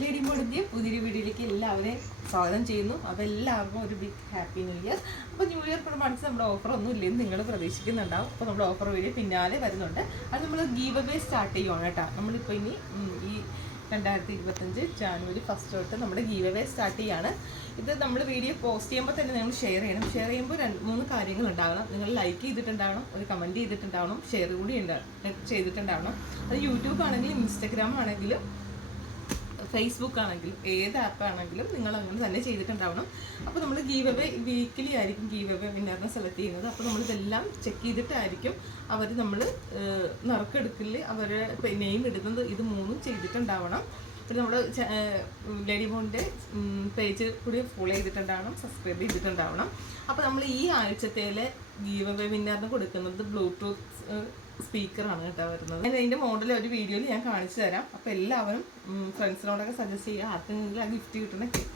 Lady മോഡിൻ്റെ പുതിയൊരു വീഡിയോയിലേക്ക് എല്ലാവരെയും സ്വാഗതം ചെയ്യുന്നു. അപ്പോൾ എല്ലാവർക്കും ഒരു ബിഗ് ഹാപ്പി ന്യൂ ഇയർ. അപ്പോൾ ന്യൂ ഇയർ പ്രമാണിച്ച് നമ്മുടെ ഓഫറൊന്നും ഇല്ലെന്ന് നിങ്ങൾ പ്രതീക്ഷിക്കുന്നുണ്ടാവും. അപ്പോൾ നമ്മുടെ ഓഫർ വീഡിയോ പിന്നാലെ വരുന്നുണ്ട്. അത് നമ്മൾ ഗീവ് അവേ സ്റ്റാർട്ട് ചെയ്യുവാണ് കേട്ടോ. നമ്മളിപ്പോൾ ഇനി ഈ 2025 ജാനുവരി 1 തൊട്ട് നമ്മുടെ ഗീവ് അവേ സ്റ്റാർട്ട് ചെയ്യാണ്. ഇത് നമ്മൾ വീഡിയോ പോസ്റ്റ് ചെയ്യുമ്പോൾ തന്നെ നിങ്ങൾ ഷെയർ ചെയ്യണം. ഷെയർ ചെയ്യുമ്പോൾ 2-3 കാര്യങ്ങൾ ഉണ്ടാകണം. നിങ്ങൾ ലൈക്ക് ചെയ്തിട്ടുണ്ടാവണം, ഒരു കമൻറ്റ് ചെയ്തിട്ടുണ്ടാവണം, ഷെയർ കൂടി ചെയ്തിട്ടുണ്ടാവണം. അത് യൂട്യൂബ് ആണെങ്കിലും ഇൻസ്റ്റഗ്രാം ആണെങ്കിലും ഫേസ്ബുക്ക് ആണെങ്കിലും ഏത് ആപ്പ് ആണെങ്കിലും നിങ്ങൾ അങ്ങനെ തന്നെ ചെയ്തിട്ടുണ്ടാവണം. അപ്പോൾ നമ്മൾ ഗീവ് അവേ വീക്കിലി ആയിരിക്കും ഗീവ് അവേ വിന്നറിനെ സെലക്ട് ചെയ്യുന്നത്. അപ്പോൾ നമ്മളിതെല്ലാം ചെക്ക് ചെയ്തിട്ടായിരിക്കും അവർ നമ്മൾ നറുക്കെടുക്കൽ അവരെ നെയിം ഇടുന്നത്. ഇത് 3 ചെയ്തിട്ടുണ്ടാവണം. പിന്നെ നമ്മൾ ലേഡി മോണിൻ്റെ പേജ് കൂടി ഫോളോ ചെയ്തിട്ടുണ്ടാവണം, സബ്സ്ക്രൈബ് ചെയ്തിട്ടുണ്ടാവണം. അപ്പോൾ നമ്മൾ ഈ ആഴ്ചത്തേലെ ഗീവ് അവേ വിന്നറിന് കൊടുക്കുന്നത് ബ്ലൂടൂത്ത് സ്പീക്കറാണ് കേട്ടോ വരുന്നത്. ഞാൻ അതിൻ്റെ മോഡൽ ഒരു വീഡിയോയിൽ ഞാൻ കാണിച്ചു തരാം. അപ്പോൾ എല്ലാവരും ഫ്രണ്ട്സിനോടൊക്കെ സജസ്റ്റ് ചെയ്യുക, ആർക്കെങ്കിലും ആ ഗിഫ്റ്റ്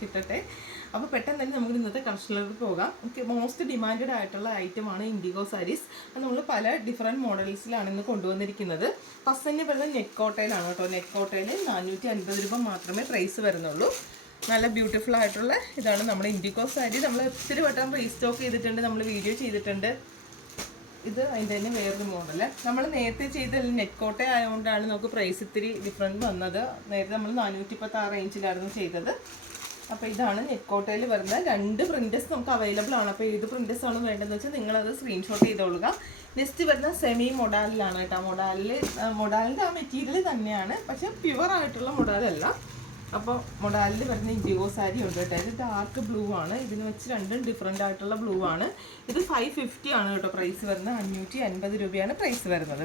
കിട്ടട്ടെ. അപ്പോൾ പെട്ടെന്ന് തന്നെ നമുക്ക് ഇന്നത്തെ കളക്ഷനിലേക്ക് പോകാം. മോസ്റ്റ് ഡിമാൻഡഡ് ആയിട്ടുള്ള ഐറ്റമാണ് ഇൻഡിഗോ സാരീസ്. അത് നമ്മൾ പല ഡിഫറെൻറ്റ് മോഡൽസിലാണ് ഇന്ന് കൊണ്ടുവന്നിരിക്കുന്നത്. ഫസ്റ്റ് തന്നെ വരുന്നത് നെറ്റ് കോട്ടയിലാണ് കേട്ടോ. നെറ്റ് കോട്ടയിൽ 450 രൂപ മാത്രമേ പ്രൈസ് വരുന്നുള്ളൂ. നല്ല ബ്യൂട്ടിഫുൾ ആയിട്ടുള്ള ഇതാണ് നമ്മുടെ ഇൻഡിഗോ സാരി. നമ്മൾ ഒത്തിരി വട്ടം റീസ്റ്റോക്ക് ചെയ്തിട്ടുണ്ട്, നമ്മൾ വീഡിയോ ചെയ്തിട്ടുണ്ട്. ഇത് അതിൻ്റെ തന്നെ വേറൊരു മോഡല്. നമ്മൾ നേരത്തെ ചെയ്ത നെറ്റ് കോട്ട ആയതുകൊണ്ടാണ് നമുക്ക് പ്രൈസ് ഇത്തിരി ഡിഫറൻറ്റ് വന്നത്. നേരത്തെ നമ്മൾ 416 റേഞ്ചിലായിരുന്നു ചെയ്തത്. അപ്പോൾ ഇതാണ് നെറ്റ് കോട്ടയിൽ വരുന്നത്. 2 പ്രിൻറ്റേഴ്സ് നമുക്ക് അവൈലബിൾ ആണ്. അപ്പോൾ ഏത് പ്രിൻറ്റേഴ്സാണ് വേണ്ടതെന്ന് വെച്ചാൽ നിങ്ങളത് സ്ക്രീൻഷോട്ട് ചെയ്തോളുക. നെക്സ്റ്റ് വരുന്ന സെമി മൊഡാലിലാണ് കേട്ടോ. മൊഡാലിൻ്റെ ആ മെറ്റീരിയൽ തന്നെയാണ്, പക്ഷേ പ്യുവർ ആയിട്ടുള്ള മൊഡാലല്ല. അപ്പോൾ മൊഡാലിൽ വരുന്ന ഇൻഡിഗോ സാരി ഉണ്ട് കേട്ടോ. ഇത് ഡാർക്ക് ബ്ലൂ ആണ്. ഇതിന് വെച്ച് 2 ഡിഫറെൻ്റ് ആയിട്ടുള്ള ബ്ലൂ ആണ്. ഇത് 550 ആണ് കേട്ടോ പ്രൈസ് വരുന്നത്. 550 രൂപയാണ് പ്രൈസ് വരുന്നത്.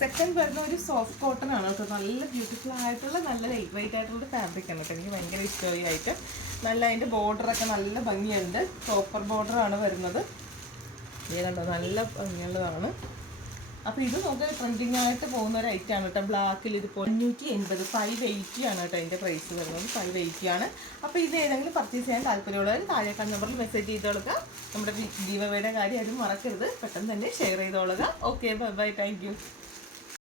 സെക്കൻഡ് വരുന്ന ഒരു സോഫ്റ്റ് കോട്ടൺ ആണ് കേട്ടോ. നല്ല ബ്യൂട്ടിഫുൾ ആയിട്ടുള്ള നല്ല ലൈറ്റ് വെയിറ്റ് ആയിട്ടുള്ള ഫാബ്രിക് ആണ് കേട്ടോ. എനിക്ക് ഭയങ്കര ഇഷ്ടമായി ആയിട്ട്. നല്ല അതിൻ്റെ ബോർഡറൊക്കെ നല്ല ഭംഗിയുണ്ട്. കോപ്പർ ബോർഡറാണ് വരുന്നത്. ഇത് കണ്ടോ, നല്ല ഭംഗിയുള്ളതാണ്. അപ്പോൾ ഇത് നമുക്ക് ട്രെൻഡിങ് ആയിട്ട് പോകുന്ന ഒരു ഐറ്റം ആണ് കേട്ടോ. ബ്ലാക്കിൽ ഇത് 580 580 ആണ് കേട്ടോ അതിൻ്റെ പ്രൈസ് വരുന്നത്. 580 ആണ്. അപ്പോൾ ഇത് ഏതെങ്കിലും പർച്ചേസ് ചെയ്യാൻ താല്പര്യമുള്ളവർ താഴെ നമ്പറിൽ മെസ്സേജ് ചെയ്തോളുക. നമ്മുടെ ഗീവ് അവേയുടെ കാര്യം ആരും മറക്കരുത്. പെട്ടെന്ന് തന്നെ ഷെയർ ചെയ്തോളുക. Okay, bye bye, thank U.